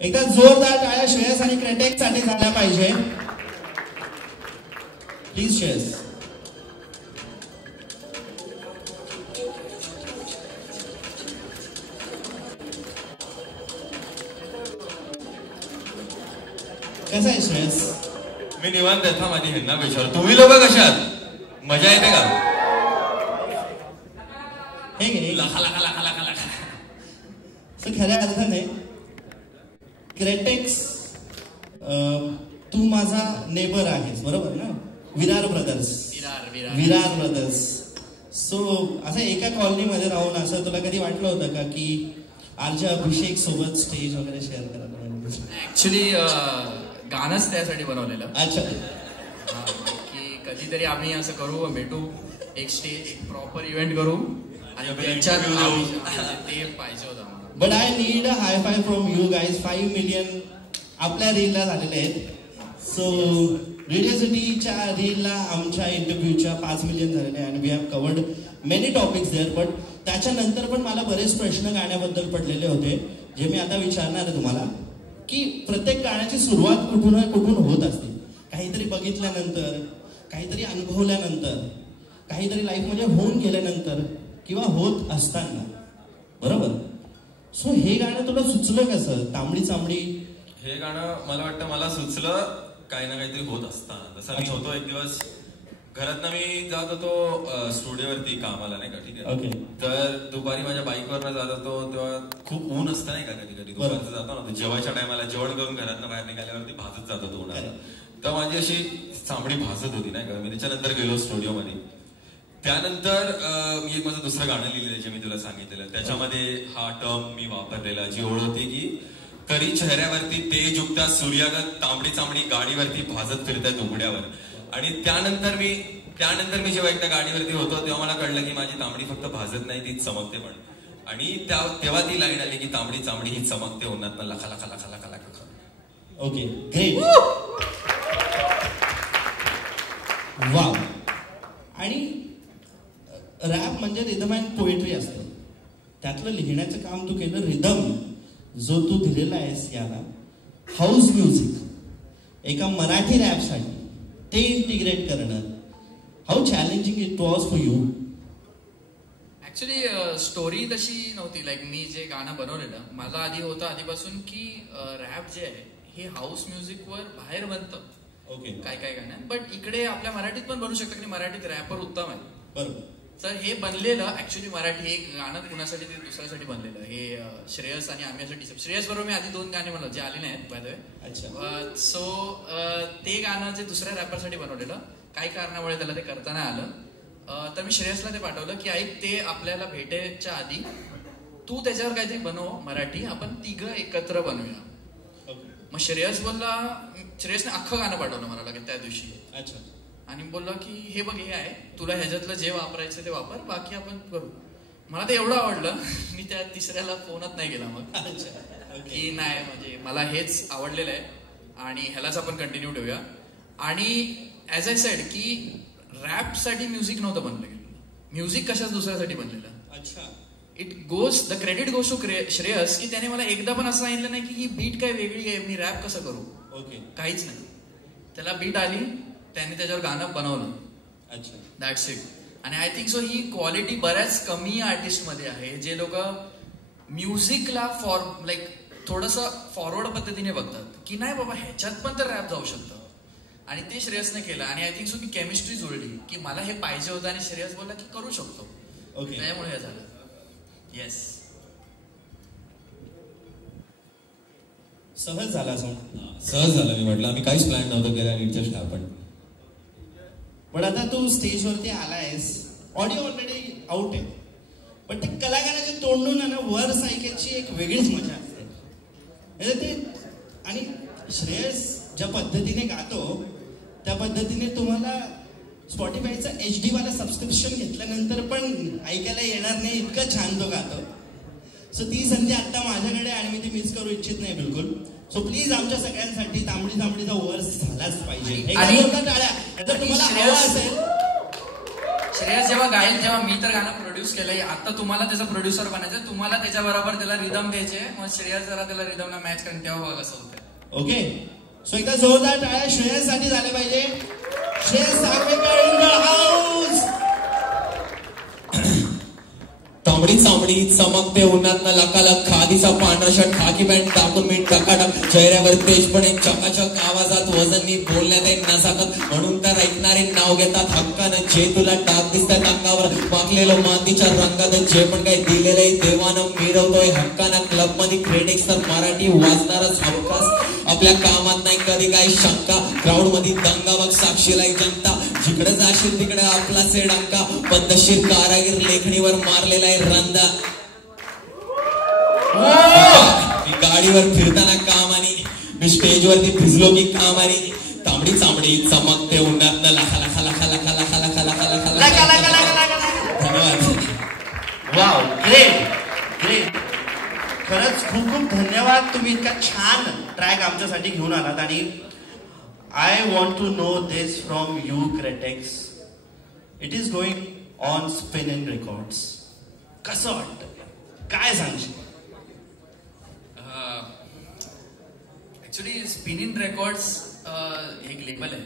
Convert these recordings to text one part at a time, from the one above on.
एकदा जोरदार टाळ्या श्रेयस आणि क्रेटेक्स साठी झाल्या पाहिजे. प्लीज श्रेयस. कसा आहे श्रेयस? मी निवांत आहे. माझी ह्यांना विचार, तुम्ही लोक कशात? मजा येते का? हे लाखा लाखा लाखा लाखा लाखा. खऱ्या अर्थाने क्रेटेक्स तू माझा नेबर आहेस, बरोबर ना? Virar brothers. Virar brothers. So असं एका कॉलनीमध्ये राहून असं तुला कधी वाटलं होतं का की आरजे अभिषेक सोबत स्टेज वगैरे शेअर करायला? ऍक्च्युली गाणंच त्यासाठी बनवलेलं. अच्छा. की कधीतरी आम्ही असं करू, भेटू, एक स्टेज, एक प्रॉपर इव्हेंट करू आणि ते पाहिजे होतं आम्हाला. But I need a high five from you guys. 5 million आपल्या रीलला झालेले आहेत. सो रेडिओ सिटीच्या रीलला आमच्या इंटरव्ह्यूच्या 5 मिलियन झालेले आहे. आणि we have covered many topics there. But त्याच्यानंतर पण मला बरेच प्रश्न गाण्याबद्दल पडलेले होते, जे मी आता विचारणार आहे तुम्हाला. की प्रत्येक गाण्याची सुरुवात कुठून ना कुठून होत असते. काहीतरी बघितल्यानंतर, काहीतरी अनुभवल्यानंतर, काहीतरी लाईफमध्ये होऊन गेल्यानंतर किंवा होत असताना, बरोबर? सो हे गाणं तुला सुचलं कसं? तांबडी चांबडी हे गाणं मला वाटतं मला सुचलं काही ना काहीतरी होत असताना. जसं मी होतो एक दिवस घरातनं मी जात होतो स्टुडिओवरती कामाला, नाही का? ठीक आहे. तर दुपारी माझ्या बाईकवरनं जात होतो तेव्हा खूप ऊन असतं, नाही का? कधी कधी दुपारचं जातो ना, जेवायच्या टायमाला जेवण करून घरातनं बाहेर निघाल्यावरती भाजत जात होतो उन्हाळा. तर माझी अशी चांबडी भाजत होती, नाही का? मी त्याच्यानंतर गेलो स्टुडिओमध्ये. त्यानंतर मी एक माझं दुसरं गाणं लिहिलेलं जे मी तुला सांगितलेलं, त्याच्यामध्ये हा टर्म मी वापरलेला, जी ओळ होती की तरी चेहऱ्यावरती तेज उगता सूर्यागत तांबडी चांबडी गाडीवरती भाजत फिरतात उघड्यावर. आणि त्यानंतर मी जेव्हा एकदा गाडीवरती होतो तेव्हा मला कळलं की माझी तांबडी फक्त भाजत नाही, ती चमकते पण. आणि तेव्हा ती लाईन आली की तांबडी चांबडी ही चमकते उन्हातनं लाखा लाखा लाखा लाखा लाखा. Okay, great. वाव. आणि रॅप म्हणजे रिदम अँड पोएट्री असतं. त्यातलं लिहिण्याचं काम तू केलं. रिदम जो तू दिलेला आहेस याला, हाऊस म्युझिक, एका मराठी रॅपसाठी ते इंटिग्रेट करणं, how challenging it was for you? Actually story तशी नव्हती. लाईक मी जे गाणं बनवलेलं, माझा आधी होतं आधीपासून की रॅप जे आहे हे हाऊस म्युझिकवर बाहेर बनतं. ओके. काय काय गाणं, बट इकडे आपल्या मराठीत पण बनू शकतं की मराठीत रॅपर उत्तम आहे. बरोबर. तर हे बनलेलं ऍक्च्युली मराठी एक गाणं कुणासाठी ते दुसऱ्यासाठी बनलेलं. हे श्रेयस आणि आम्ही श्रेयस बरोबर मी आधी 2 गाणे बनवले जे आले नाहीत बाय द वे. अच्छा. सो ते गाणं जे दुसऱ्या रॅपरसाठी बनवलेलं, काही कारणामुळे त्याला ते करता नाही आलं. तर मी श्रेयसला ते पाठवलं की ऐक, ते आपल्याला भेटायच्या आधी तू त्याच्यावर काहीतरी बनव मराठी, आपण तिघं एकत्र बनवूया. मग श्रेयस बोलला, श्रेयसने अख्खं गाणं पाठवलं मला लगेच त्या दिवशी. अच्छा. आणि बोलला की हे बघ, हे आहे, तुला ह्याच्यातलं जे वापरायचं ते वापर, बाकी आपण करू. मला ते एवढं आवडलं मी त्या तिसऱ्याला फोनच नाही केला मग की नाही, म्हणजे मला हेच आवडलेलं आहे आणि ह्यालाच आपण कंटिन्यू ठेवूया. आणि ऍज आय सेड की रॅपसाठी म्युझिक नव्हतं बनलं गेलं, म्युझिक कशाच दुसऱ्यासाठी बनलेलं. अच्छा. It goes, the credit goes to Shreyas की त्याने मला एकदा पण असं सांगितलं नाही की ही बीट काय वेगळी आहे, मी रॅप कसं करू. ओके. काहीच नाही. त्याला बीट आली, त्यांनी त्याच्यावर गाणं बनवलं. अच्छा. That's it. आणि आय थिंक सो ही क्वालिटी बऱ्याच कमी आर्टिस्ट मध्ये आहे, जे लोक म्युझिकला लाईक थोडंसं फॉरवर्ड पद्धतीने बघतात की नाही बाबा ह्याच्यात पण तर रॅप जाऊ शकतं. आणि ते श्रेयसने केलं. आणि आय थिंक सो की केमिस्ट्री जुळली की मला हे पाहिजे होतं आणि श्रेयस बोलला की करू शकतो. ओके. त्यामुळे हे झालं. येस. सहज झाला. सहज झालं. मी म्हटलं आम्ही काहीच प्लॅन नव्हतं केलं आणि इट जस्ट हॅपन्ड. पण आता तू स्टेजवरती आलायस, ऑडिओ ऑलरेडी आउट आहे, पण ते कलाकाराच्या तोंडून वर्स ऐकायची एक वेगळीच मजा असते ते. आणि श्रेयस ज्या पद्धतीने गातो त्या पद्धतीने तुम्हाला स्पॉटिफायचं HD वाला सबस्क्रिप्शन घेतल्यानंतर पण ऐकायला येणार नाही, इतकं छान तो गातो. सो ती संधी आता माझ्याकडे आणि मी ती मिस करू इच्छित नाही बिलकुल. सो प्लीज आमच्या सगळ्यांसाठी तांबडी तांबडीचा वर्स झालाच पाहिजे. टाळ्या जर तुम्हाला हवा असेल. श्रेयस जेव्हा गाईल तेव्हा मी तर गाणं प्रोड्यूस केलंय, आता तुम्हाला त्याचा प्रोड्युसर बनायचं, तुम्हाला त्याच्या बरोबर त्याला रिदम द्यायचे, मग श्रेयस जरा त्याला रिदमला मॅच करून तेव्हा बघा कसं होतं. ओके, सो एकदा जोरदार टाळ्या श्रेयससाठी झाल्या पाहिजे. Shreyas Sagvekar in the house. तांबडी चांबडी चमकते उन्हातनं लकालक, खादीचा पांढरा शर्ट, खाकी पॅन्ट टाकून मी टकाटक, चेहऱ्यावर तेज पण एक चकाचक, आवाजात वजननी बोलण्यात एक नजाकत, म्हणून तर ऐकणारे नाव घेतात हक्कानं. जे तुला डाग दिसतात अंगावर मागलेलं मातीच्या रंगात, जे पण काही दिलेलंय देवानं मिरवतोय हक्कानं. क्लब मध्ये क्रेडिट्स तर मराठी वाजणारच हमखास, आपल्या कामात नाही कधी काही शंका. क्राऊड मध्ये दंगा मग साक्षीला जनता, जिकडे जाशील तिकडे आपला सेडंका. पद्धतशीर कारागीर लेखणीवर मारलेला आहे रंदा. मी गाडीवर फिरताना कामानी, मी स्टेजवरती भिजलो की कामानी. तांबडी चांबडी चमकते उन्हातनं लखा लखा लखा लखा लखा लखा लखा लखा लखा. धन्यवाद. Wow, great great. खरंच खूप खूप धन्यवाद. तुम्ही इतका छान ट्रॅक आमच्यासाठी घेऊन आलात. आणि I want to know this from you Kratex. It is going on Spinnin Records. कसं वाटतं, काय सांगशील? ऍक्च्युली स्पिन इन रेकॉर्ड्स एक लेबल आहे,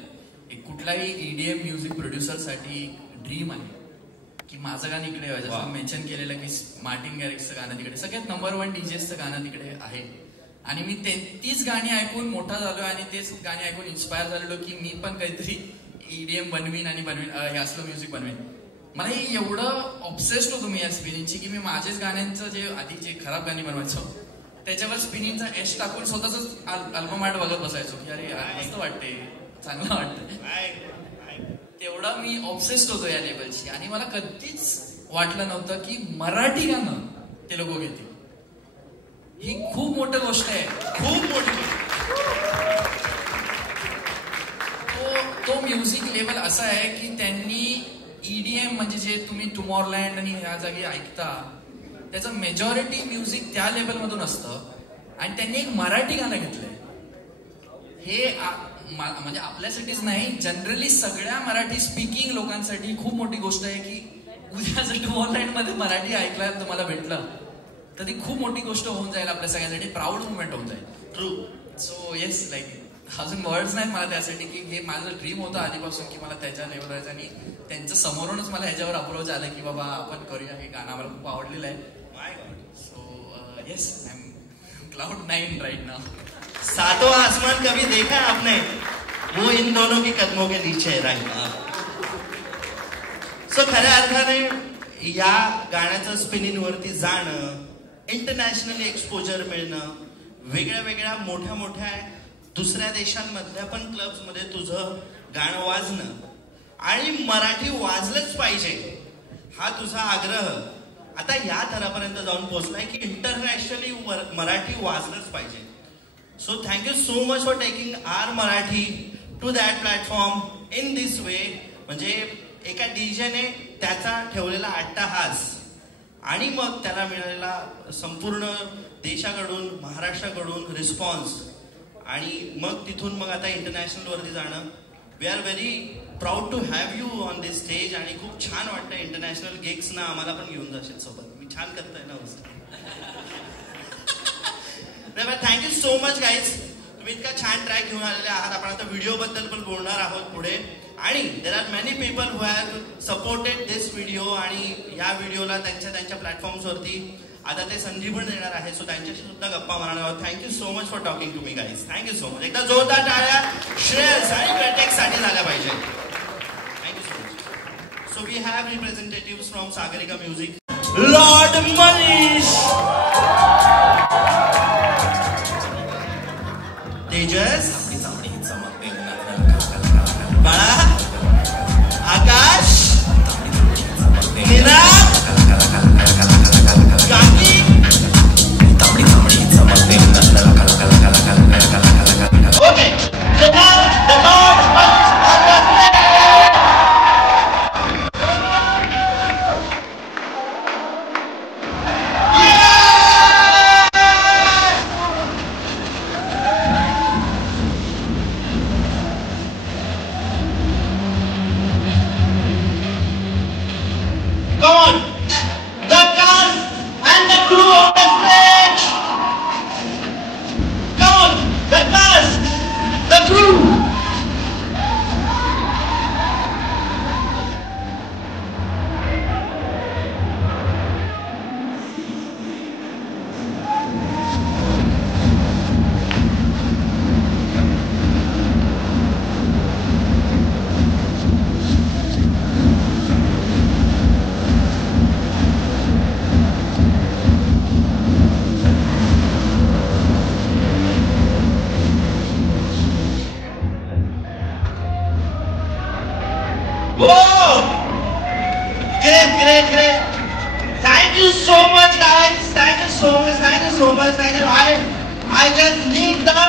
एक कुठलाही EDM म्युझिक प्रोड्युसर साठी ड्रीम आहे की माझं गाणं इकडे व्हायचं. जसं मेन्शन केलेलं की मार्टिन गॅरिक्सचं गाणं तिकडे, सगळ्यात नंबर 1 DJचं गाणं तिकडे आहे. आणि मी तीच गाणी ऐकून मोठा झालो आणि तेच गाणी ऐकून इन्स्पायर झालेलो की मी पण काहीतरी EDM बनवीन आणि हे असलं म्युझिक बनवीन. मला हे एवढं ऑब्सेस्ड होतो मी या स्पिनिंगची की मी माझेच गाण्यांचं जे आधी जे खराब गाणी बनवायचो त्याच्यावर स्पिनिंगचा एश टाकून स्वतःच अल्बम आर्ट बघत बसायचो की अरे मस्त वाटते, चांगलं वाटतं. तेवढा मी ऑब्सेस्ड होतो या लेवलची. आणि मला कधीच वाटलं नव्हतं की मराठी गाणं ते लोक घेतील. ही खूप मोठी गोष्ट आहे, खूप मोठी. तो म्युझिक लेवल असा आहे की त्यांनी EDM म्हणजे जे तुम्ही टुमॉरलँड आणि ह्या जागी ऐकता त्याचं मेजॉरिटी म्युझिक त्या लेवल मधून असतं आणि त्यांनी एक मराठी गाणं घेतलंय. हे म्हणजे आपल्यासाठीच नाही, जनरली सगळ्या मराठी स्पीकिंग लोकांसाठी खूप मोठी गोष्ट आहे की उद्या जर टुमॉरलँड मध्ये मराठी ऐकलं तुम्हाला भेटलं तर ती खूप मोठी गोष्ट होऊन जाईल, आपल्या सगळ्यांसाठी प्राऊड मुवमेंट होऊन जाईल. ट्रू. सो येस, लाईक अजून वर्ड्स नाहीत मला त्यासाठी की हे माझं ड्रीम होतं आधीपासून की मला त्याच्या लेवल व्हायचं. आणि त्यांचं समोरूनच मला ह्याच्यावर अप्रोच आलं की बाबा आपण करूया, हे गाणं मला खूप आवडलेलं आहे. So yes, I am cloud 9 right now. सातों आसमान कभी देखा है आपने, वो इन दोनों के कदमों के नीचे है राइट नाउ. सो खऱ्या अर्थाने या गाण्याचं स्पिनिंग वरती जाणं, इंटरनॅशनली एक्सपोजर मिळणं, वेगळ्या वेगळ्या मोठ्या मोठ्या दुसऱ्या देशांमधल्या पण क्लब्स मध्ये तुझं गाणं वाजणं आणि मराठी वाजलंच पाहिजे हा तुझा आग्रह आता या थरापर्यंत जाऊन पोहोचलाय की इंटरनॅशनली मराठी वाजलंच पाहिजे. So thank you so much for taking our Marathi to that platform in this way. म्हणजे एका डीजेने त्याचा ठेवलेला अट्टाहास आणि मग त्याला मिळालेला संपूर्ण देशाकडून महाराष्ट्राकडून रिस्पॉन्स आणि मग तिथून मग आता इंटरनॅशनल वरती जाणं. We are very proud to have you on this stage. आणि खूप छान वाटतं इंटरनॅशनल गिग्स ना आम्हाला पण घेऊन जाशील सोबत. मी छान करतोय ना थँक्यू सो मच गाईज. तुम्ही इतका छान ट्रॅक घेऊन आलेले आहात. आपण आता व्हिडिओ बद्दल पण बोलणार आहोत पुढे. आणि there are many people who have supported this video आणि या व्हिडिओला त्यांच्या प्लॅटफॉर्म्स वरती आता ते संधी पण देणार आहे. सो त्यांच्याशी सुद्धा गप्पा मारणार आहोत. Thank you so much for talking to me guys. Thank you so much. एकदा जोरदार टाळ्या श्रेयस आणि क्रेटेक्स साठी झाल्या पाहिजे. Thank you so much. So we have representative from Sagarika Music. Lord Manish, Tejas, Bala, Akash, Ninad, काकी, okay. So now the Lord Monish on the stage. Yeah! much. Thank you. I just need the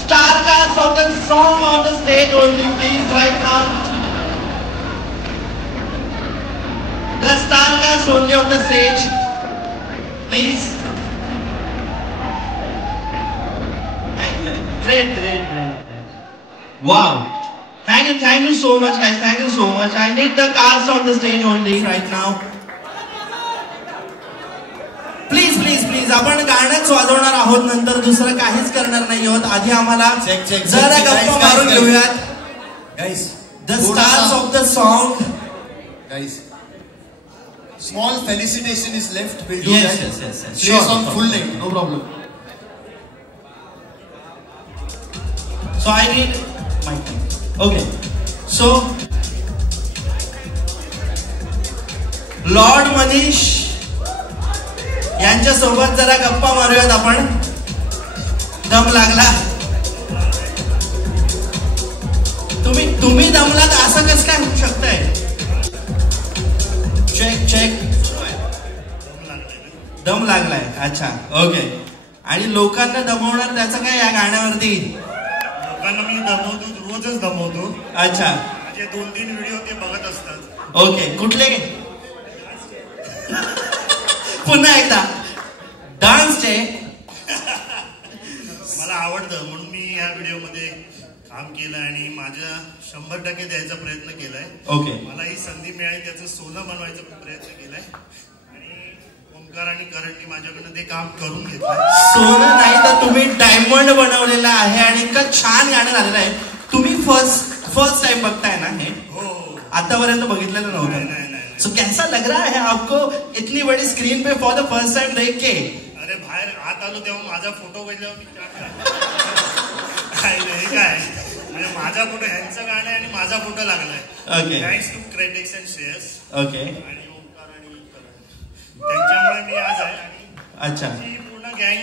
star cast of the song on the stage only, please, right now. The star cast only on the stage, please. Great. Wow. Thank you so much, guys. Thank you so much. I need the cast on the stage only right now. Please आपण गाणंच वाजवणार आहोत, नंतर दुसरं काहीच करणार नाही आहोत. आधी आम्हाला जरा गप्पा मारून घेऊयात. Guys, the stars of the song. Guys, small felicitation is left. We'll do yes, that. Yes. Play song full length, no problem. So I need mic. Okay. So Lord Manish यांच्या सोबत जरा गप्पा मारूयात आपण. दम लागला. तुम्ही दमलात असं कसं काय होऊ शकतंय? चेक दम लागलाय. अच्छा, ओके. आणि लोकांना दमवणार त्याचं काय या गाण्यावरती? लोकांना मी दमवतो, रोजच दमवतो. अच्छा, माझे 2-3 व्हिडिओ ते बघत असतात. ओके. कुठले? पुन्हा एकदा डान्सचे. मला आवडतं म्हणून मी या व्हिडिओमध्ये काम केलं आणि माझ्या 100% द्यायचा प्रयत्न केलाय. ओके. मला ही संधी मिळाली, त्याचं सोनं बनवायचा प्रयत्न केलाय आणि ओमकार आणि करणनी माझ्याकडनं ते काम करून घेतलं. सोनं नाही तर तुम्ही डायमंड बनवलेला आहे आणि इतकं छान गाणं झालेलं आहे. तुम्ही फर्स्ट टाइम बघताय ना हे? हो. आतापर्यंत बघितलेलं नव्हतं. नाही. सो कैसा लग रहा है आपको इतनी बड़ी screen pay for the first time देख के? अरे बाहेर आत आलो तेव्हा माझा फोटो बघितल्यावर मी काय म्हणजे माझा फोटो ह्यांचं गाणं आहे आणि माझा फोटो लागलाय. Okay. Thanks to credits and shares. Okay. आणि ओमकार आणि करण त्यांच्यामुळे मी आज आहे. आणि अच्छा, ही पूर्ण गँग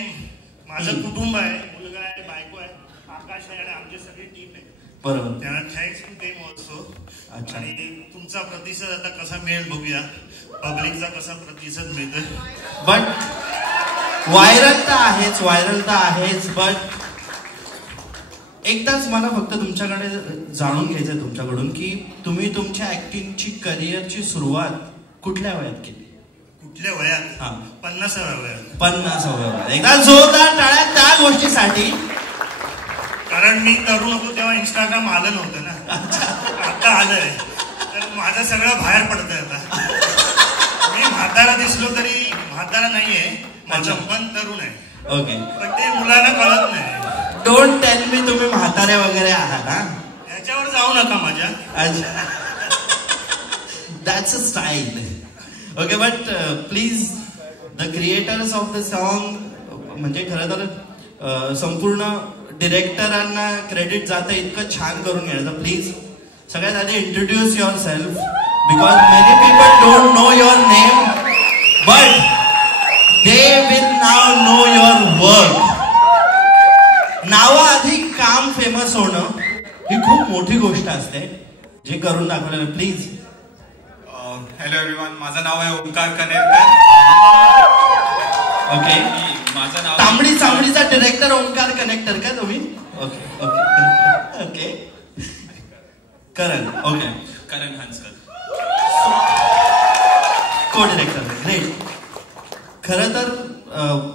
माझं कुटुंब आहे. मुलगा आहे, बायको आहे, आकाश आहे आणि आमची सगळी टीम आहे. बरोबर. त्यांना थँक्स टू देम ऑल्सो. अच्छा. आणि तुमचा प्रतिसाद आता कसा मिळेल बघूया. पब्लिकचा कसा प्रतिसाद मिळतोय. बट व्हायरल तर आहेच. बट एकदाच मला फक्त तुमच्याकडे जाणून घ्यायचंय तुमच्याकडून की तुम्ही तुमच्या ऍक्टिंगची करिअरची सुरुवात कुठल्या वयात केली? कुठल्या वयात? हा, 50व्या वयात. 50व्या वयात. एकदा जोरदार टाळ्या त्या गोष्टीसाठी. कारण मी तरुण होतो तेव्हा इंस्टाग्राम आलं नव्हतं ना. आता आलंय तर माझं सगळं बाहेर पडतंय आता. मी म्हातारा दिसलो तरी म्हातारा नाहीये, माझं मन तरुण आहे. ओके. पण ते मुलांना कळत नाही. डोंट टेल मी तुम्ही म्हातारे वगैरे आहात. हा, ह्याच्यावर जाऊ नका माझ्या. अच्छा, that's a style. Okay. But please the creators of the song म्हणजे खरं तर संपूर्ण डिरेक्टरांना क्रेडिट जातं इतकं छान करून घ्यायचं. प्लीज सगळ्यात आधी introduce yourself because many people don't know your name but they will now know your work. नावाआधी काम फेमस होणं ही खूप मोठी गोष्ट असते जे करून दाखवलेलं. प्लीज. हॅलो एव्हरीवन, माझं नाव आहे ओमकार कनेरकर. ओके. माझं नाव तांबडी चांबडीचा डिरेक्टर ओमकार कनेक्टर का तुम्ही? Okay okay okay. Karan. Okay. Karan Hanskar, co director. Great. खरं तर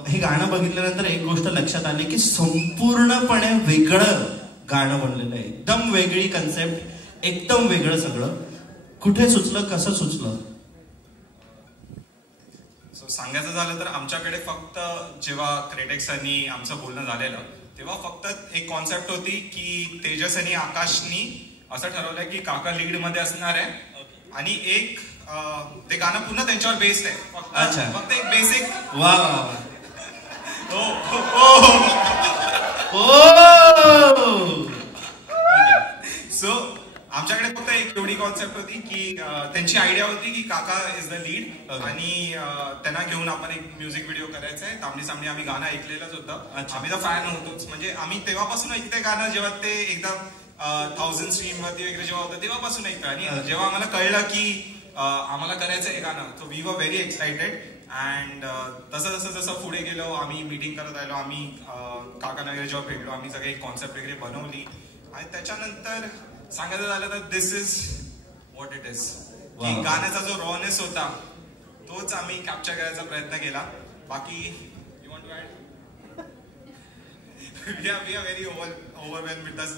हे गाणं बघितल्यानंतर एक गोष्ट लक्षात आली की संपूर्णपणे वेगळं गाणं बनलेलं आहे. एकदम वेगळी कन्सेप्ट, एकदम वेगळं सगळं. कुठे सुचलं, कसं सुचलं? सांगायचं झालं तर आमच्याकडे फक्त जेव्हा क्रिटिक्सांनी आमचं बोलणं झालेलं तेव्हा फक्त एक कॉन्सेप्ट होती की तेजस आणि आकाशनी असं ठरवलंय की काका लीड मध्ये असणार आहे आणि एक ते गाणं पुन्हा त्यांच्यावर बेस्ड आहे. फक्त एक बेसिक. वा. सो आमच्याकडे फक्त एक एवढी कॉन्सेप्ट होती की त्यांची आयडिया होती की काका इज द लीड आणि त्यांना घेऊन आपण एक म्युझिक व्हिडिओ करायचा आहे. तांबडी सामडी आम्ही गाणं ऐकलेलंच होतं. आम्ही तर फॅन होतोच. म्हणजे आम्ही तेव्हापासून ऐकतोय गाणं. जेव्हा ते एकदम 1000 स्ट्रीम वरती वगैरे जेव्हा होतं तेव्हापासून ऐकतोय. आणि जेव्हा आम्हाला कळलं की आम्हाला करायचं हे गाणं, so we were very excited and तसं जसं पुढे गेलो आम्ही मीटिंग करत राहिलो. आम्ही काकानगर जेव्हा भेटलो आम्ही सगळे कॉन्सेप्ट वगैरे बनवली आणि त्याच्यानंतर सांगायचं झालं तर दिस इज व्हॉट इट इज. गाण्याचा जो रॉनेस होता तोच आम्ही कॅप्चर करायचा प्रयत्न केला. बाकी you want to add? we are very overwhelmed with this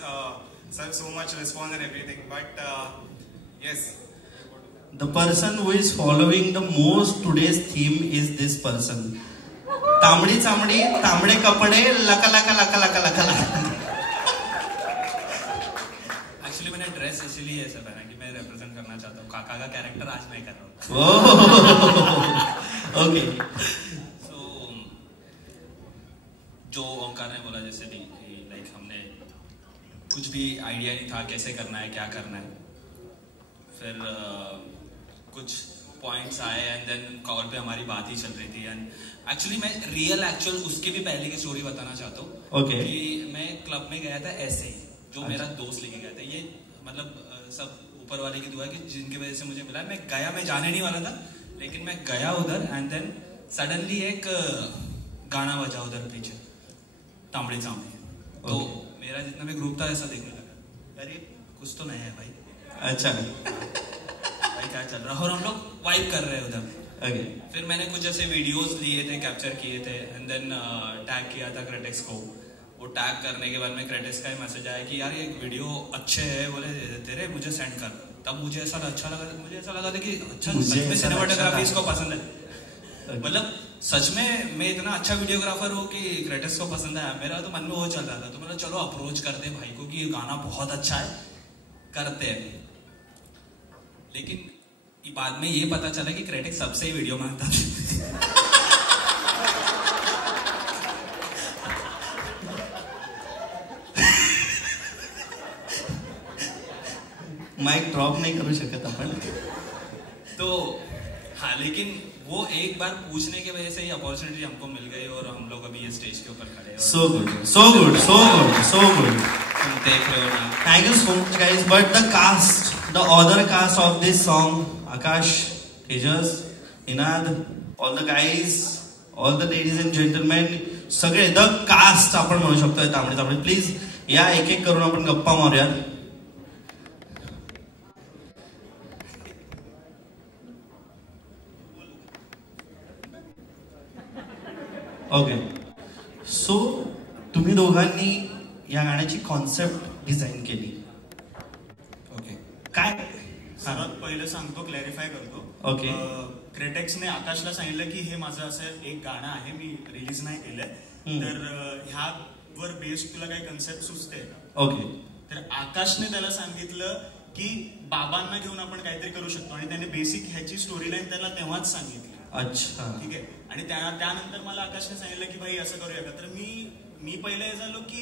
so much response and everything, but yes, the person who is following the most today's theme is this person. तांबड़ी चामड़ी तांबड़े कपड़े लका लका लका लका लका. एक्चुअली मैंने ड्रेस इसलिए ऐसा पहना कि मैं रिप्रेजेंट करना चाहता हूँ. काका का कैरेक्टर आज मैं कर रहा हूँ. ओके. जो ओंकार ने बोला जैसे लाइक हमने कुछ भी आइडिया नहीं था कैसे करना है क्या करना है. फिर कुछ पॉइंट्स आए एंड देन कॉल पे हमारी बात ही चल रही थी. एंड एक्चुअली मैं एक्चुअल उसके भी पहले की स्टोरी बताना चाहता हूँ. Okay. कि मैं क्लब में गया था ऐसे ही जो मेरा दोस्त लेके गया था. ये मतलब सब ऊपर वाले की दुआ की जिनकी वजह से मुझे मिला. मैं जाने नहीं वाला था लेकिन मैं गया उधर एंड देन सडनली एक गाना बजा उधर पीछे तांबड़ी चामड़ी. तो मेरा जितना भी ग्रुप था ऐसा देखने लगा, अरे कुछ तो नया है भाई. अच्छा भाई क्या चल रहा है. और हम लोग वाइब कर रहे हैं उधर. okay. फिर मैंने कुछ ऐसे वीडियोस लिए थे कैप्चर किए थे एंड देन टैग किया था क्रेटेक्स को. वो टैग करने के बाद में क्रेटेक्स का मैसेज आया कि यार ये वीडियो अच्छे है बोले तेरे मुझे सेंड कर. तब मुझे ऐसा लगा था कि अच्छा सच में सिनेमेटोग्राफी इसको पसंद है. मतलब सच में मैं इतना अच्छा वीडियोग्राफर हूँ कि क्रेटेक्स को पसंद है. मेरा तो मन में वो चल रहा था. तो मतलब चलो अप्रोच करते भाई को कि ये गाना बहुत अच्छा है करते हैं. लेकिन बाद में ये पता चला कि क्रेटेक्स सबसे ही वीडियो मांगता था. माइक ड्रॉप नहीं करू शकत आपण. तो हाँ, लेकिन वो एक बार पूछने की वजह से ही अपॉर्चुनिटी हमको मिल गई और हम लोग अभी ये स्टेज के ऊपर खड़े हैं. So good, so good, so good, so good. तुम देख रहे हो ना. Thank you so much guys. But the cast, the other cast of this song, Akash, Tejas, Inad, all the guys, all the ladies and gentlemen, सगळे the cast आपण म्हणू शकतो तांबडी तांबडी. प्लीज या एक एक करून आपण गप्पा मारूया. ओके. सो तुम्ही दोघांनी या गाण्याची कॉन्सेप्ट डिझाईन केली. ओके. काय सर्वात पहिलं सांगतो, क्लॅरिफाय करतो. ओके. क्रेटेक्सने आकाशला सांगितलं की हे माझं असं एक गाणं आहे, मी रिलीज नाही केलंय, तर ह्यावर बेस्ड तुला काही कन्सेप्ट सुचते का? ओके. तर आकाशने त्याला सांगितलं की बाबांना घेऊन आपण काहीतरी करू शकतो आणि त्याने बेसिक ह्याची स्टोरी लाईन त्याला तेव्हाच सांगितली. अच्छा. ठीक आहे. आणि त्यानंतर मला आकाशने सांगितलं की भाई असं करूया का. तर मी पहिले झालो की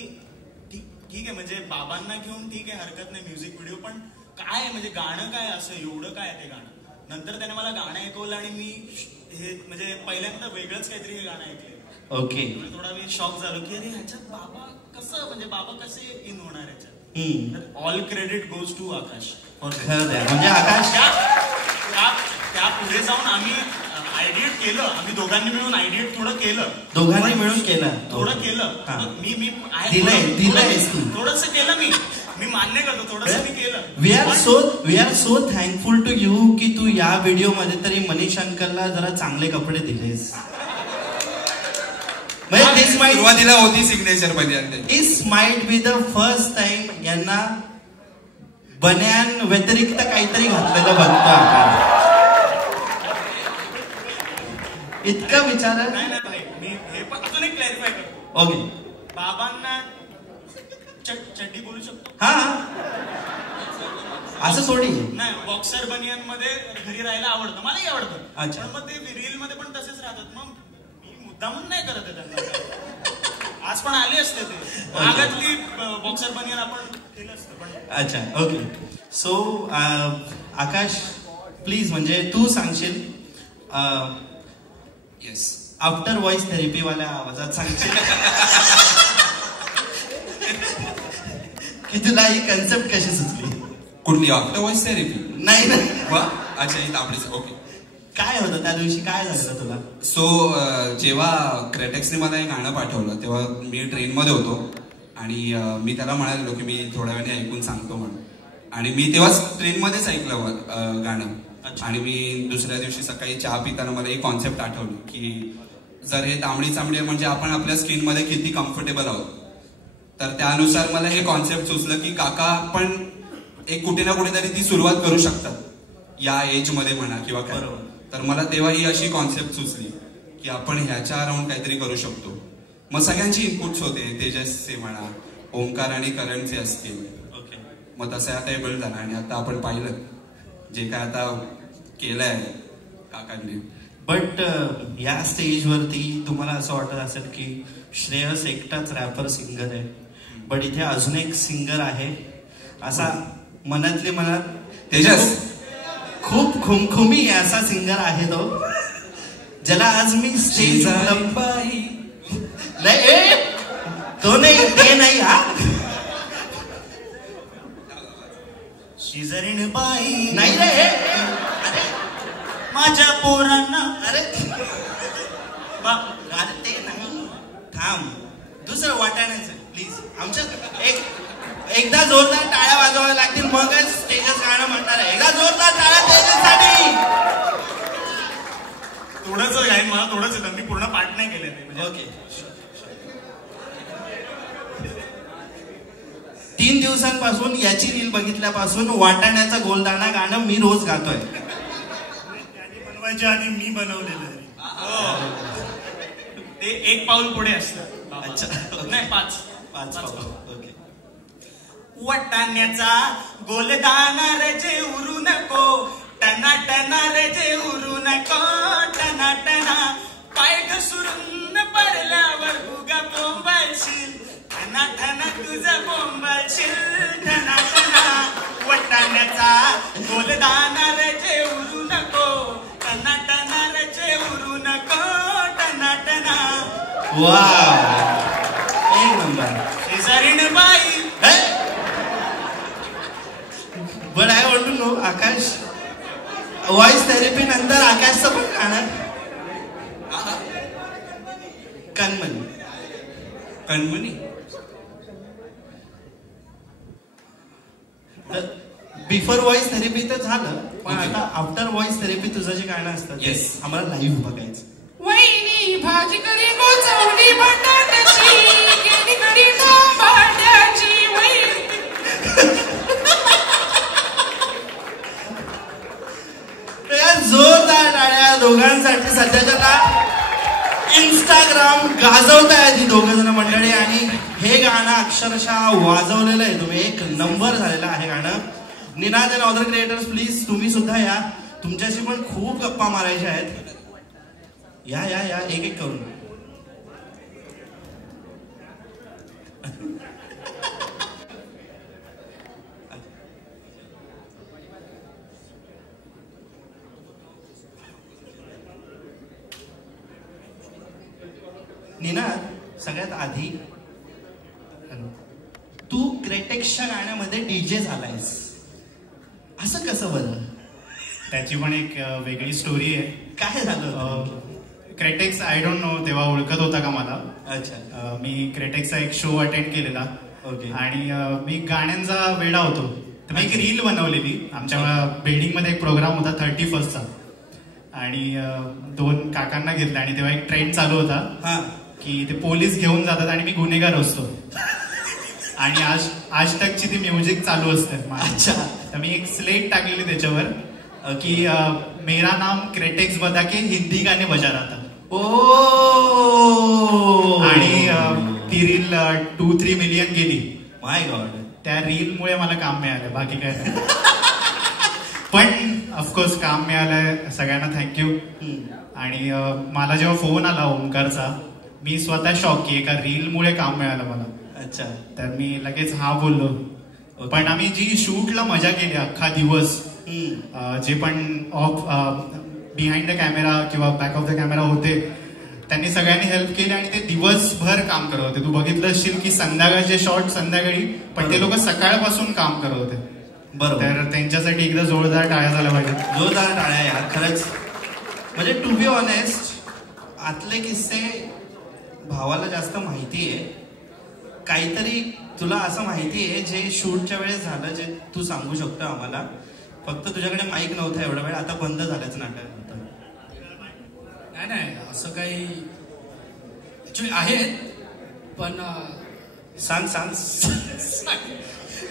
ठीक आहे म्हणजे बाबांना घेऊन ठीक आहे हरकत नाही म्युझिक व्हिडिओ, पण काय म्हणजे गाणं काय असं एवढं काय ते गाणं. नंतर त्याने मला गाणं ऐकवलं आणि मी हे म्हणजे पहिल्यांदा वेगळंच काहीतरी हे गाणं ऐकलं. ओके. थोडा मी शॉक झालो की अरे ह्याच्यात बाबा कसं म्हणजे बाबा कसे इन होणार ह्याच्यात. ऑल क्रेडिट गोज टू आकाश. म्हणजे आकाश त्या पुढे जाऊन आम्ही आयडिएट केलं, आम्ही दोघांनी मिळून आयडिएट थोडं केलं. दोघांनी मिळून केलं थोडं केलं. मी थोडंसं केलं. मी मान्य करतो थोडंसं मी केलं. We are so thankful to you की तू या व्हिडिओ मध्ये तरी मनीष अंकलला जरा चांगले कपडे दिलेस. सुरुवातीला होती सिग्नेचर मध्ये. This might be the first time यांना बन्यान व्यतिरिक्त काहीतरी घातलेलं बघतो. इतकं विचार नाही भाई, मी हे पण अजून एक क्लॅरिफाय करतो. ओके. बाबांना चड्डी बोलू शकतो. हा असं थोडी नाही. बॉक्सर बनियन मध्ये घरी राहायला आवडतं, मलाही आवडतं. अच्छा. पण मग ते रील मध्ये पण तसेच राहतात. मग मी मुद्दामून नाही करत आहे त्यांना. आज पण आले असते ते भागातली बॉक्सर बनियन आपण केलं असतं पण. अच्छा. ओके. सो आकाश प्लीज म्हणजे तू सांगशील येस आफ्टर व्हॉइस थेरपी वाल्या आवाजात सांगशील की तुला ही कन्सेप्ट कशी सुचली. कुठली आफ्टर व्हॉइस थेरपी? नाही ना. अच्छा ही तांबडीच. ओके. काय होतं त्या दिवशी, काय झालं तुला? सो जेव्हा क्रेटेक्सने मला एक गाणं पाठवलं तेव्हा मी ट्रेनमध्ये होतो आणि मी त्याला म्हणालो की मी थोड्या वेळाने ऐकून सांगतो म्हणून, आणि मी तेव्हाच ट्रेनमध्येच ऐकलं गाणं. आणि मी दुसऱ्या दिवशी सकाळी चहा पिताना मला एक कॉन्सेप्ट आठवली की जर हे तांबडी चांबडी म्हणजे आपण आपल्या स्किनमध्ये किती कम्फर्टेबल आहोत, तर त्यानुसार मला हे कॉन्सेप्ट सुचलं की काका पण एक कुठे ना कुठेतरी ती सुरुवात करू शकतात या एज मध्ये म्हणा किंवा काय. तर मला तेव्हा ही अशी कॉन्सेप्ट सुचली की आपण ह्याच्या अराउंड काहीतरी करू शकतो. मग सगळ्यांची इनपुट्स होते, तेजसचे म्हणा, ओंकार आणि करणचे असतील. मग तसं आता टेबल झाला आणि आता आपण पाहिलं जे काय आता केलंय काकांनी. बट या स्टेजवरती तुम्हाला असं वाटत असेल की श्रेयस एकटाच रॅपर सिंगर आहे, बट इथे अजून एक सिंगर आहे असा मनातले मनात तेजस खूप खुमखुमी असा सिंगर आहे तो, ज्याला आज मी स्टेज नाही तो नाही ते नाही हा शेजारीण बाई नाही रे माझ्या पोरांना. अरे अरे ते नाही, थांब दुसरं वाटाण्याचं प्लीज. आमच्या एकदा जोरदार टाळ्या वाजवाव्या लागतील मगच तेजस गाणं म्हणणार आहे. एकदा जोरदार टाळ्या तेजससाठी. थोडंच गाईन मला थोडंच येतं, मी पूर्ण पाठ नाही केले ते म्हणजे. ओके 3 दिवसांपासून याची रील बघितल्यापासून वाटाण्याचा गोलदाणा गाणं मी रोज गातोय. बनवायच्या आधी मी बनवलेलं आहे ते एक पाऊल पुढे असतं. अच्छा नाही 5 पाऊल. ओके. वाटाण्याचा गोलदाणा रे जे उरू नको, टना टना रे जे उरू नको, टना टना पाय घसरून पडल्यावर उगा बोंबलशील, ठना ठना तुझं बोंबलशील, ठना ठना. वाटाण्याचा गोलदाणा रे जे उरू नको, टना टना रे जे उरू नको, टना टना. वाव एक नंबर. शेजारीण बाई. But I want to know Akash, voice therapy नंतर आकाशचं पण गाणं Kanmani. Kanmani before voice therapy तर झालं, पण आता आफ्टर व्हॉइस थेरपी तुझं जे गाणं असतं येस आम्हाला लाईव्ह बघायचं. वहिनी भाजी करी गोचवली बटाट्याची, केली करी टमाट्याची वहिनी. जोरदार टाळ्या दोघांसाठी. सध्याच्या इंस्टाग्राम गाजवतायत ही दोघं जण मंडळी, आणि हे गाणं अक्षरशः वाजवलेलं आहे तुम्ही. एक नंबर झालेलं आहे गाणं. Ninad and other creators please तुम्ही सुद्धा या, तुमच्याशी पण खूप गप्पा मारायच्या आहेत. या या या एक एक करून. निनाद, सगळ्यात आधी तू क्रेटेक्सच्या गाण्यामध्ये डीजे झालायस, असं कसं बरं? त्याची पण एक वेगळी स्टोरी आहे. काय झालं? क्रेटेक्स आय डोंट नो तेव्हा ओळखत होता का मला. अच्छा. मी क्रेटेक्सचा एक शो अटेंड केलेला. ओके. आणि मी गाण्यांचा वेडा होतो, तर मी एक रील बनवलेली. आमच्या बिल्डिंग मध्ये एक प्रोग्राम होता 31st चा, आणि 2 काकांना घेतला, आणि तेव्हा एक ट्रेंड चालू होता की ते पोलीस घेऊन जातात आणि मी गुन्हेगार असतो, आणि आज तकची ती म्युझिक चालू असते. अच्छा. तर मी एक स्लेट टाकलेली त्याच्यावर की मेरा नाम क्रेटेक्स बता के हिंदी गाणे बजा रहा था. आणि ती रील 2-3 मिलियन गेली. माय गॉड. त्या रील मुळे मला काम मिळालं, बाकी काय नाही. पण ऑफकोर्स काम मिळालंय, सगळ्यांना थँक्यू. आणि मला जेव्हा फोन आला ओंकारचा, मी स्वतः शॉक की एका रील मुळे काम मिळालं मला. अच्छा. तर मी लगेच हा बोललो. पण आम्ही जी शूटला मजा केली अख्खा दिवस, जे पण बिहाइंड द कॅमेरा किंवा बॅक ऑफ द कॅमेरा होते, त्यांनी सगळ्यांनी हेल्प केली, आणि ते दिवसभर काम करत होते. तू बघितलं असशील की संध्याकाळचे शॉट संध्याकाळी, पण ते लोक सकाळपासून काम करत होते. बरोबर. तर त्यांच्यासाठी एकदा जोरदार टाळ्या झाल्या पाहिजे. जोरदार टाळ्या यार, खरंच म्हणजे टू बी ऑनेस्ट आतले किस्से भावाला जास्त माहिती आहे. काहीतरी तुला असं माहिती आहे जे शूटच्या वेळेस झालं, जे तू सांगू शकतो आम्हाला. फक्त तुझ्याकडे माईक नव्हता एवढा वेळ, आता बंद झाल्याचं नाटक होतं. नाही असं काही ऍक्च्युली आहेत, पण सांग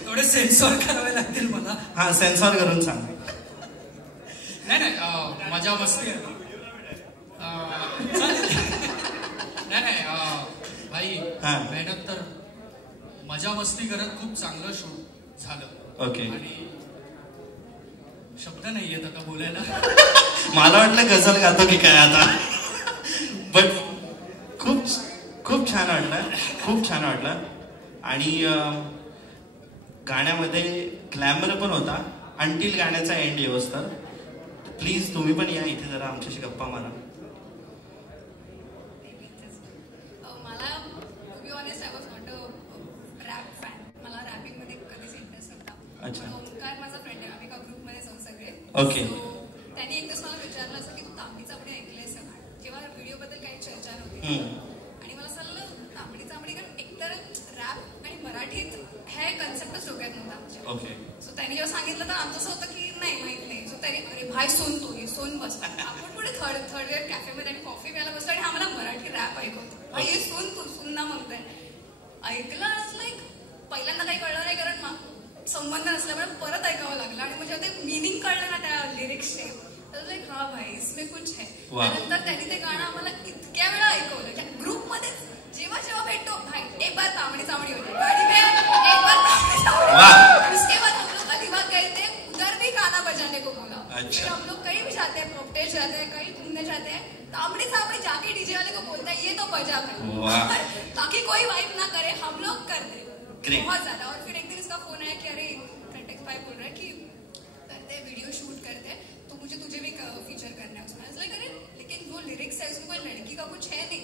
थोडे सेन्सॉर करावे लागतील मला. हा, सेन्सॉर करून सांग. नाही मजा मस्ती आहे. नाही भाई, मेहनत तर मजा मस्ती करत खूप चांगलं शूट झालं. ओके. आणि शब्द नाही येत आता बोलायला. मला वाटलं गझल गातो की काय आता. बट खूप छान वाटलं. आणि गाण्यामध्ये ग्लॅमर पण होता अंटील गाण्याचा एंड येऊस तर. प्लीज तुम्ही पण या इथे जरा आमच्याशी गप्पा मारा. मला to be honest I was not a rap fan. मला रॅपिंग मध्ये कधीच इंटरेस्ट नव्हता. अच्छा. ओंकार माझा फ्रेंड आहे, आम्ही एका ग्रुपमध्ये जाऊ सगळे. ओके. त्यांनी एकदाच मला विचारलं असं की तू तांबडी चांबडी ऐकलंयस का, जेव्हा व्हिडिओ बद्दल काही चर्चा नव्हती. आणि मला सांगलं तांबडी चांबडी, कारण एकतर रॅप आणि मराठीत हे कन्सेप्टच डोक्यात नव्हता आमच्या. ओके. सो त्यांनी जेव्हा सांगितलं तर आमचं असं होतं की नाही माहित नाही. सो त्यांनी अरे भाई सोन बसला. आपण पुढे थर्ड इयर कॅफेमध्ये आम्ही कॉफी प्यायला बसलो आणि आम्हाला मराठी रॅप ऐकवतो. भाई हे सुन ना म्हणतोय. ऐकलं आणि लाईक पहिल्यांदा काही कळलं नाही, कारण संबंध नसल्यामुळे परत ऐकावं लागलं. आणि म्हणजे ते मिनिंग कळलं ना त्या लिरिक्सचे, तर लाईक हा भाई इसमें कुछ है. त्यानंतर त्यांनी ते गाणं आम्हाला इतक्या वेळा ऐकवलं त्या ग्रुपमध्ये. जेव्हा भेटतो भाई एक बार तांबडी चांबडी होती गाडी में, एक बार तांबडी चांबडी. उसके बाद हम लोग अलीबाग गए थे, उधर भी गाना बजाने को बोला. फिर हम लोग कहीं भी जाते हैं, पॉपटेज जाते हैं, कहीं घूमने जाते हैं, तांबड़ी चांबड़ी जाके डीजे वाले को बोलता है ये तो बजा भाई, ताकि कोई वाइब ना करे, हम लोग करते बहुत ज्यादा. और फिर एक दिन इसका फोन आया कि अरे क्रिटिक्स भाई बोल रहा है कि करते वीडियो शूट करते, तो मुझे तुझे भी फीचर करना है उसमें. लाइक अरे लेकिन वो लिरिक्स है उसमें कोई लड़की का कुछ है नहीं,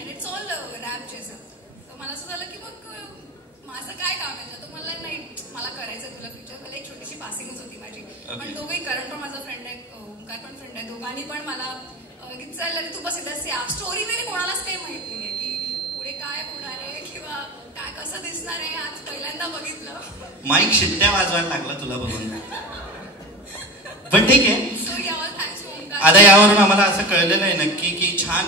एंड इट्स ऑल रॅप जैसा. तर मला असं झालं की मग माझं काय काम आहे. तर मला नाही, मला करायचं तुला फीचर. मला एक छोटीशी पासिंगच होती माझी. पण दोघंही, करण पण माझा फ्रेंड आहे, ओंकार पण फ्रेंड आहे, दोघांनी पण मला चाललं तू बस इथं स्टोरी वगैरे कोणालाच काही माहित नाहीये की पुढे काय होणार आहे किंवा काय कसं दिसणार आहे. आज पहिल्यांदा बघितलं. माईक शिट्ट्या वाजवायला लागला तुला बघून. पण ठीक आहे. सो यावर थँक्स ओंकार. आता यावरून आम्हाला असं कळलेलं आहे नक्की की छान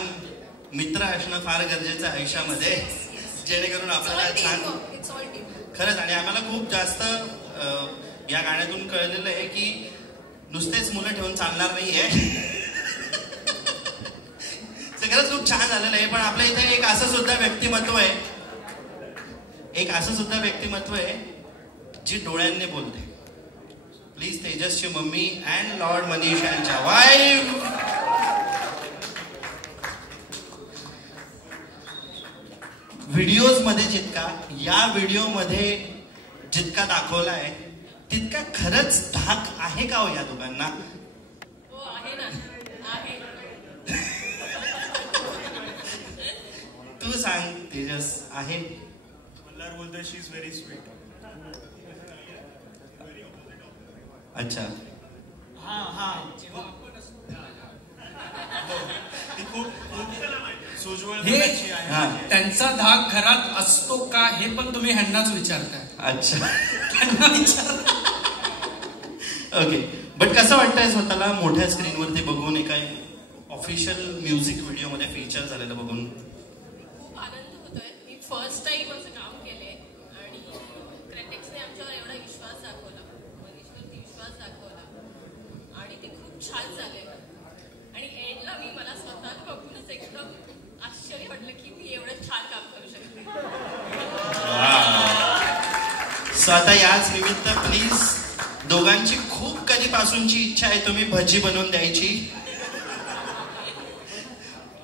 मित्र असणं फार गरजेचं आहे आयुष्यामध्ये, जेणेकरून आपल्याला छान. खरंच. आणि आम्हाला खूप जास्त या गाण्यातून कळलेलं आहे की नुसतेच मुलं ठेवून चालणार नाहीये. खरंच खूप छान झालेलं आहे. पण आपल्या इथे एक असं सुद्धा व्यक्तिमत्व आहे जी डोळ्यांनी बोलते. प्लीज तेजसची मम्मी अँड लॉर्ड मनीष यांच्या वाईफ. व्हिडिओज मध्ये जितका, या व्हिडिओ मध्ये जितका दाखवला आहे तितका खरंच धाक आहे का हो या दोघांना? हो आहे ना, आहे. तू सांग तेजस, आहे? मल्हार बोलतोय शी इज व्हेरी स्वीट. अच्छा. हा हे त्यांचा धाक घरात असतो का हे पण तुम्ही ह्यांनाच विचारताय. अच्छा. ओके. बट कसं वाटतंय स्वतःला मोठ्या स्क्रीनवरती बघून, एका ऑफिशियल म्युझिक व्हिडिओ मध्ये फीचर झालेलं बघून? खूप आनंद होतोय. मी फर्स्ट टाइम असं काम केलंय आणि क्रिटिक्सने आमच्यावर एवढा विश्वास दाखवला, मनीषवरती विश्वास दाखवला आणि ते खूप छान झाले. आणि एंडला मला स्वतः बघूनच एकदम आश्चर्य वाटलं की मी एवढं छान काम करू शकते. सो आता याच निमित्त प्लीज दोघांची खूप कधीपासूनची इच्छा आहे तुम्ही भजी बनवून द्यायची.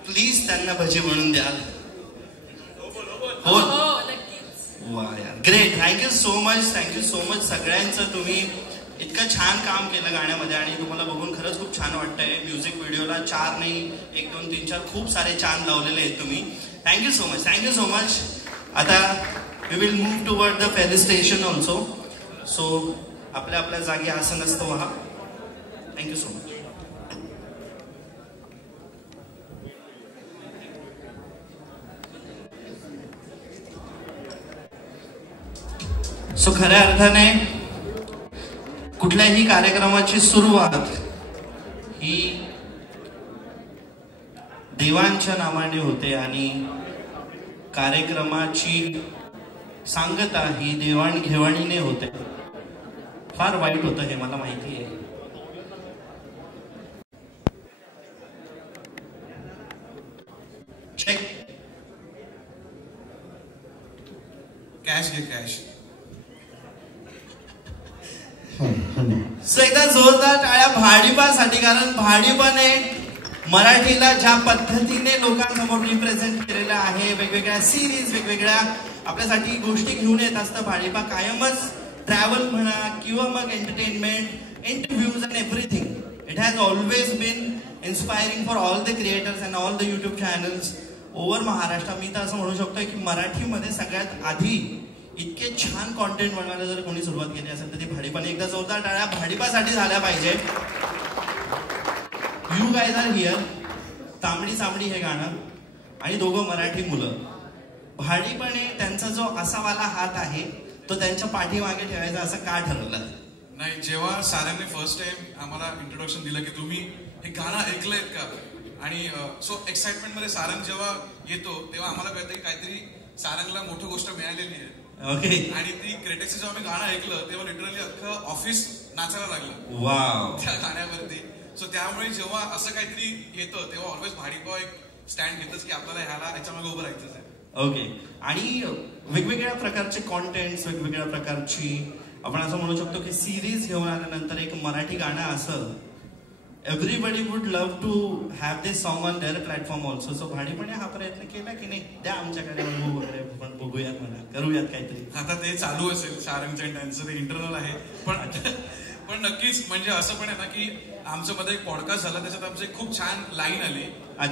प्लीज त्यांना भजी बनवून द्याल. हो नक्कीच. वा यार, ग्रेट. थँक्यू सो मच सगळ्यांचं. तुम्ही इतकं छान काम केलं गाण्यामध्ये आणि तुम्हाला बघून खरंच खूप छान वाटतंय. म्युझिक व्हिडिओला 4 नाही 1 2 3 4 खूप सारे चांद लावलेले आहेत तुम्ही. Thank you so much. आता we will move toward the felicitation also. So आपल्या जागी आसन असतो. Thank you so much. सो खऱ्या अर्थाने कुठल्याही कार्यक्रमाची सुरुवात ही देवांच्या नावाने होते आणि कार्यक्रमाची सांगता ही देवाणघेवाणीने होते. फार वाईट होतं हे मला माहिती आहे. चेक कॅश घे कॅश. सो एकदा जोरदार टाळ्या भाडीपासाठी, कारण भाडीपाने मराठीला ज्या पद्धतीने लोकांसमोर रिप्रेझेंट केलेलं आहे, वेगवेगळ्या सिरीज, वेगवेगळ्या आपल्यासाठी गोष्टी घेऊन येत असतं. भाडीपा कायमच ट्रॅव्हल म्हणा किंवा मग entertainment, interviews and everything. It has always been inspiring for all the creators and all the YouTube channels over Maharashtra. मी तर असं म्हणू शकतो की मराठीमध्ये सगळ्यात आधी इतके छान कॉन्टेंट बनवायला जर कोणी सुरुवात केली असेल तर ती भाडीपाने. एकदा जोरदार टाळ्या भाडीपासाठी झाल्या पाहिजे. You guys are here. Tambdi Chamdi हे गाणं आणि दोघं मराठी मुलं. भाडीपाने त्यांचा जो असावाला हात आहे तो त्यांच्या पाठीमागे ठेवायचा असं का ठरवलं? नाही, जेव्हा सारंगने फर्स्ट टाइम आम्हाला इंट्रोडक्शन दिलं की तुम्ही हे गाणं ऐकलंयत का, आणि सो एक्साइटमेंट मध्ये सारंग जेव्हा येतो तेव्हा आम्हाला कळतं की काहीतरी सारंगला मोठी गोष्ट मिळालेली आहे. ओके. आणि ती क्रिटिक्सचं जेव्हा मी गाणं ऐकलं तेव्हा लिटरली अख्खं ऑफिस नाचायला लागलं वाव त्या गाण्यावरती. सो त्यामुळे जेव्हा असं काहीतरी येतं तेव्हा ऑलवेज भाडीपा एक स्टँड घेतच की आपल्याला ह्याला याच्यामागे उभं राहायचंच आहे. ओके. आणि वेगवेगळ्या प्रकारचे कॉन्टेंट्स, वेगवेगळ्या प्रकारची आपण असं म्हणू शकतो की सिरीज घेऊन आल्यानंतर एक मराठी गाणं असं everybody would love to have this song on their platform also. So भाडीपणे हा प्रयत्न केला की नाही, द्या आमच्याकडे वगैरे पण बघूयात म्हणा, करूयात काहीतरी. आता ते चालू असेल सारंगच्या त्यांचं ते इंटरनल आहे. पण नक्कीच म्हणजे असं पण आहे ना की आमच्या मध्ये एक पॉडकास्ट झाला, त्याच्यात आमची एक खूप छान लाईन आली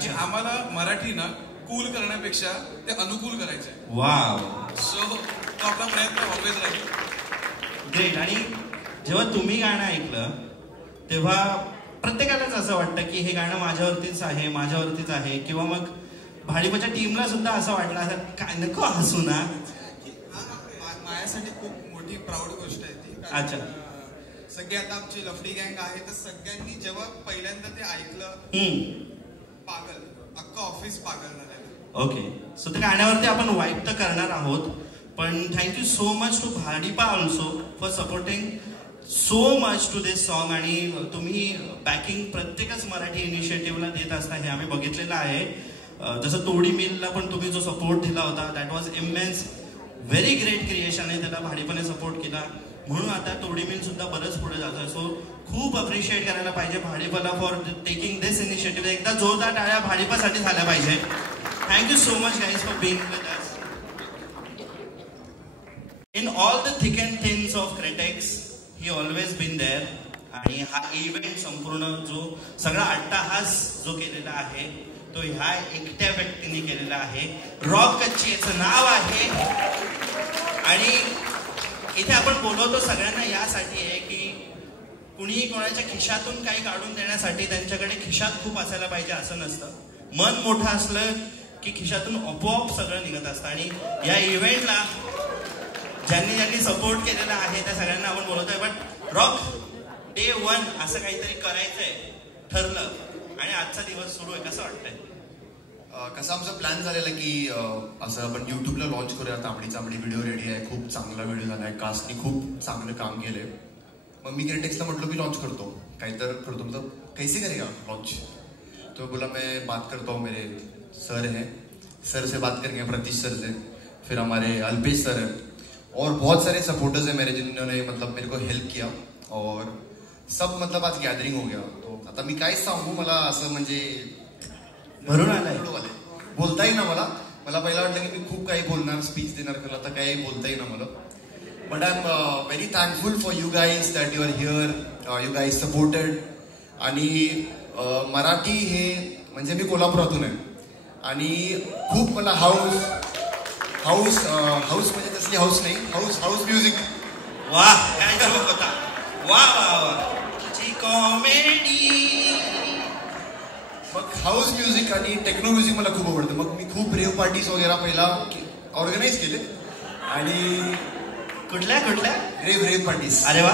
की आम्हाला मराठी ना कूल करण्यापेक्षा ते अनुकूल करायचंय. वाव. सो तो आपला प्रयत्न ऑलवेज राहील. ग्रेट. आणि जेव्हा तुम्ही गाणं ऐकलं तेव्हा प्रत्येकालाच असं वाटतं की हे गाणं माझ्यावरतीच आहे किंवा मग भाडीपाच्या टीमला सुद्धा असं वाटलं असं काय नको हसू ना. माझ्यासाठी खूप मोठी प्राऊड गोष्ट आहे ती. अच्छा. सगळी आता आमची लफडी गँग आहे तर सगळ्यांनी जेव्हा पहिल्यांदा ते ऐकलं पागल, अख्खं ऑफिस पागल झालं. ओके. सो त्या गाण्यावरती आपण वाईट तर करणार आहोत, पण thank you so much to Bhadipa also for supporting so much to this song. आणि तुम्ही बॅकिंग प्रत्येकच मराठी इनिशिएटिव्हला देत असता हे आम्ही बघितलेलं आहे. जसं तोडी मिलला पण तुम्ही जो सपोर्ट दिला होता that was immense. Very great creation आहे, त्याला भाडीपाने सपोर्ट केला म्हणून आता तोडी मिल सुद्धा बरंच पुढे जातोय. सो खूप अप्रिशिएट करायला पाहिजे भाडीपाला फॉर टेकिंग दिस इनिशिएटिव्ह. एकदा जोरदार टाळ्या भाडीपासाठी झाल्या पाहिजे. Thank you so much guys for being with us in all the thick and thins of critics. He always been there. आणि हा इव्हेंट संपूर्ण जो सगळा अट्टाहास जो केलेला आहे तो ह्या एकट्या व्यक्तीने केलेला आहे. रॉक कच्ची याचं नाव आहे. आणि इथे आपण बोलवतो सगळ्यांना यासाठी आहे की कुणीही कोणाच्या खिशातून काही काढून देण्यासाठी त्यांच्याकडे खिशात खूप असायला पाहिजे असं नसतं. मन मोठं असलं की खिशातून आपोआप सगळं निघत असतं. आणि या इव्हेंटला ज्यांनी सपोर्ट केलेला आहे त्या सगळ्यांना आपण बोलतोय. पण रॉक डे 1 असं काहीतरी करायचंय ठरलं आणि आजचा दिवस सुरू आहे. कसं वाटतंय? कसं आमचा प्लॅन झालेला की असं आपण युट्यूबला लॉन्च करूया. तांबडी चांबडी व्हिडिओ रेडी आहे, खूप चांगला व्हिडिओ झाला आहे, कास्टनी खूप चांगलं काम केलंय. मग मी क्रिटिक्सला म्हटलो की लॉन्च करतो, काहीतर करतो. मतलब कैसे करेगा लॉन्च? तो बोला मैं बात करता हूँ, मेरे सर हैं, सर से बात करेंगे, प्रतीश सर से, फिर हमारे अल्पेश सर हैं और बहुत सारे सपोर्टर्स हैं मेरे जिन्होंने मतलब मेरे को हेल्प किया और सब मतलब आज गॅदरिंग हो गया. तो आता मी काय सांगू, मला असं म्हणजे भरून आलाय, बोलता येईना मला. मला पहिला वाटलं की मी खूप काही बोलणार, स्पीच देणार, पण आता काही बोलता येईना मला. But I am very thankful for you guys that you are here, you guys supported. आणि मराठी हे म्हणजे मी कोल्हापुरातून आहे आणि खूप मला हाऊस म्हणजे तसली हाऊस नाही, हाऊस म्युझिक. वाह काय जोक होता. वा वा वा तुझी कॉमेडी. मग हाऊस म्युझिक आणि टेक्नो म्युझिक मला खूप आवडतं. मग मी खूप रेव पार्टीज वगैरे पहिला ऑर्गनाईज केले आणि कुठल्या रेव पार्टीज. अरे वा.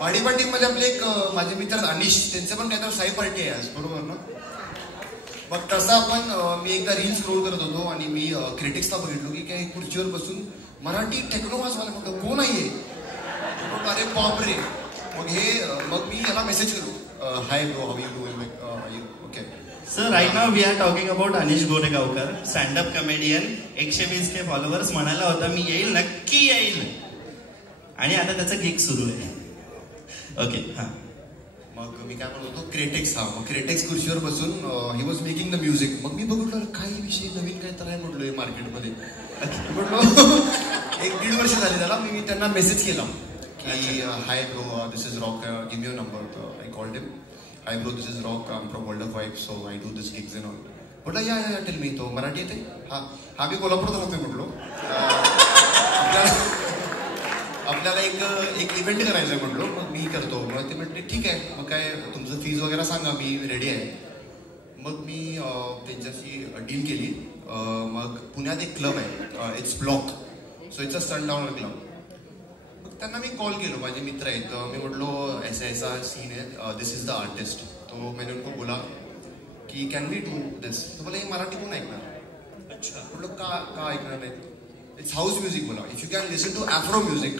पार्टी मध्ये आपले एक माझे मित्र अनिश, त्यांचे पण काहीतरी साई पार्टी आहे आज, बरोबर ना? मग तसं आपण मी एकदा रील स्क्रोल करत होतो आणि मी क्रिटिक्सला बघितलो की काही खुर्चीवर बसून मराठी टेक्नो वाजवायला म्हणतो, कोण आहे? अरे बाप रे. मग मी याला मेसेज केलो, hi bro, how you doing? Okay. Sir right now we are talking about Anish Goregaonkar, standup comedian, 120K followers. म्हणाला होता मी येईल, नक्की येईल, आणि आता त्याचा गिग सुरू आहे. ओके. हा. मग मी काय म्हणत होतो, क्रेटेक्स. मग क्रेटेक्स खुर्चीवर बसून he was making the music. मग मी बघितलं काही विषय नवीन काय तर आहे म्हटलोय मार्केटमध्ये. म्हटलो 1-1.5 वर्ष झाले त्याला. मी त्यांना मेसेज केला की hi bro, this is rock, give me your number. I called him, hi bro, this is rock, I am from world of wife, so I do this gigs end all. म्हटलं या tell me. तो मराठी येते? हा मी कोल्हापूरला राहतोय म्हटलो. आपल्याला एक इव्हेंट करायचं आहे म्हटलो. मग मी करतो. मग ते म्हटले ठीक आहे, मग काय तुमचं फीज वगैरे सांगा, मी रेडी आहे. मग मी त्यांच्याशी डील केली. मग पुण्यात एक क्लब आहे, it's block, so it's a sundown club. मग त्यांना मी कॉल केलो, माझे मित्र आहेत. मी म्हटलो ऐसा सीन है, दिस इज द आर्टिस्ट. तो मैंने उनको बोला की कॅन वी डू दिस? तो बोला हे मराठी कोण ऐकणार? अच्छा. म्हटलं का ऐकणार नाही? It's house music. बोला if you can listen to afro music,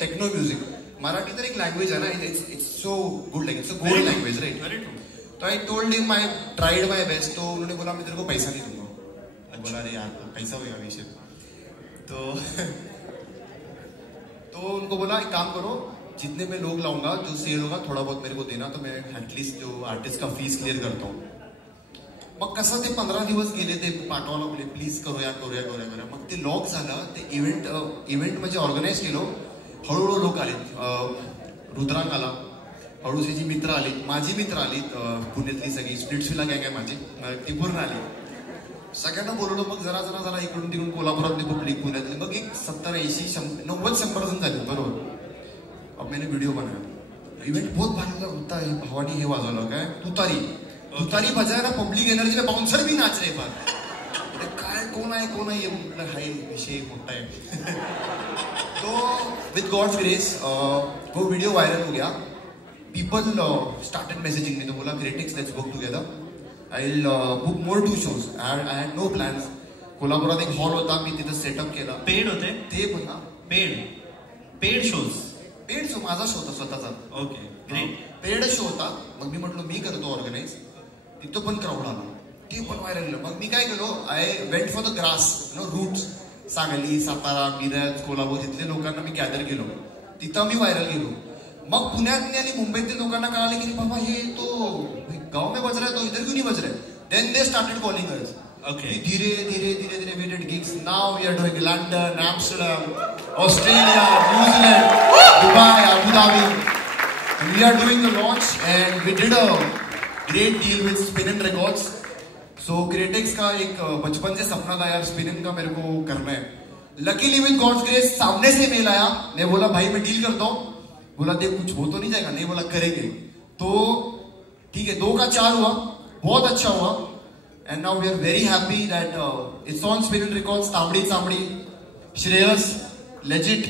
techno music. Marathi तर एक लँग्वेज आहे ना, it's so good, like it's a gold language, right? तो I told him I tried my best. तो उन्होंने बोला मैं तेरे को पैसा नहीं दूंगा. बोला अरे यार पैसा होगा विषय. तो उनको बोला एक काम करो, जितने में लोग लाऊंगा, जो सेल होगा थोड़ा बहुत मेरे को देना, तो मैं एटलीस्ट जो आर्टिस्ट का फीस क्लियर करता हूँ. मग कसं ते 15 दिवस गेले, ते पाठवायला बोलले प्लीज करूया. मग ते लॉक झालं. ते इव्हेंट म्हणजे ऑर्गनाईज केलं. हळूहळू लोक आलेत. रुद्रांग आला, हळू त्याची मित्र आली, माझी मित्र आली, पुण्यातली सगळी स्प्लिट्सविला गँग आहे माझी, ती पूर्ण आली. सगळ्यांना बोलवलं. मग जरा इकडून तिकडून कोल्हापुरातली कुठली, पुण्यातली, मग एक 70-80-90-100 जण झाले, बरोबर. अब मैंने व्हिडिओ बनाया. इव्हेंट बहुत भारी होता है. भावानी हे वाजवलं काय, तुतारी बजायला पब्लिक एनर्जी में बाउन्सर भी नाच रहे. पर काय कोण आहे म्हटलं, हाय विषय मोठा आहे. तो विथ गॉड्स ग्रेस वो वीडियो वायरल हो गया. People started messaging me. तो बोला critics, let's work together, I will book more 2 shows. I had no plans. कोल्हापुरात एक हॉल होता, मी तिथं सेटअप केला. पेड होते ते पण ना, पेड शो माझा शो होता स्वतःचा. Okay, great. पेड शो होता. मग मी म्हटलो मी करतो ऑर्गनाईज. तिथं पण क्राऊड आला, ते पण व्हायरल झालं. मग मी काय केलो, I went for the grass, roots, Sangli, Satara, Miraj, Kolhapur, तिथल्या लोकांना मी गॅदर केलो. तिथं मी व्हायरल गेलो. मग पुण्यातले आणि मुंबईतल्या लोकांना कळाले की बाबा हे तो गाव में बज रहा है, तो इधर क्यों नहीं बज रहा है? Then they started calling us. Okay. धीरे we did gigs. Now we are doing London, Amsterdam, Australia, New Zealand, Dubai, Abu Dhabi. And we are doing the launch and we did a great deal with Spin & Records. So critics का एक बचपन से सपना था यार, spin का मेरे को करना है. लकीली विद गॉड्स ग्रेस सामने से मेल आया. मैं बोला भाई मैं डील करता हूँ. बोला देख कुछ हो तो नहीं जाएगा? नहीं. बोला करेंगे. तो ठीक है, 2 का 4 हुआ, बहुत अच्छा हुआ. And now we are very happy that it's on Spin & Records. तांबड़ी Shreyas, legit,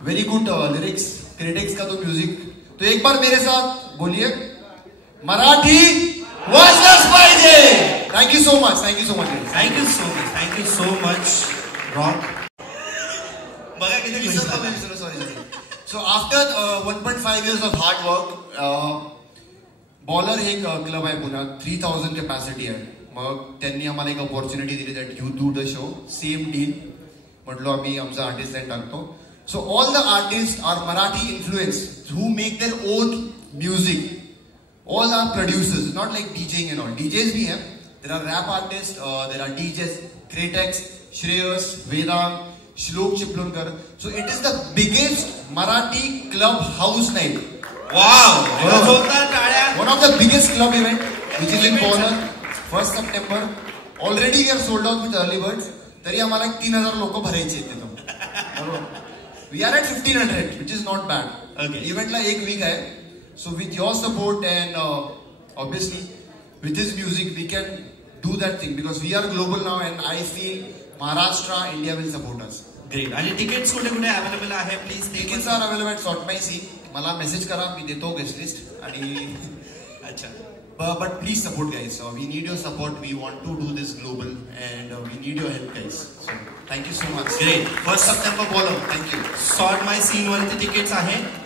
very good lyrics. Critics का तो म्यूजिक. तो एक बार मेरे साथ बोलिए, मराठी वाजलंच पाहिजे. Thank you so much. Thank you so much rock. बघा किती sorry. So after 1.5 years of hard work, bowler हे क्लब आहे पुण्यात, 3000 कॅपॅसिटी आहे. मग त्यांनी आम्हाला एक अपॉर्च्युनिटी दिली that you do the show. Same deal. म्हटलो आम्ही आमचा आर्टिस्ट लाईन टाकतो. So all the artist are Marathi influence who make their own music. All are producers, not like DJing and all. DJs we have. There are rap artists, there are DJs, Cretex, Shreyas, Vedant, Shlok Chiplunkar. So it is the biggest Marathi club house night. Wow! One of the biggest club event, which is in Bonner, 1st September. Already we are sold out with early birds. तरी आम्हाला 3000 लोक भरायचे आहेत तिथं. We are at 1500, which is not bad. Okay. Eventला 1 week आहे. So with your support and obviously with this music we can do that thing because we are global now and I feel Maharashtra, India will support us. Great. आणि tickets कुठे कुठे available आहे please? Tickets are available at Sort My Scene. मला message करा, मी देतो guest list. आणि अच्छा. But please support guys. We need your support. We want to do this global and we need your help guys. So thank you so much. Great. 1st September बोलो. Thank you. Sort My Scene वरती tickets आहे.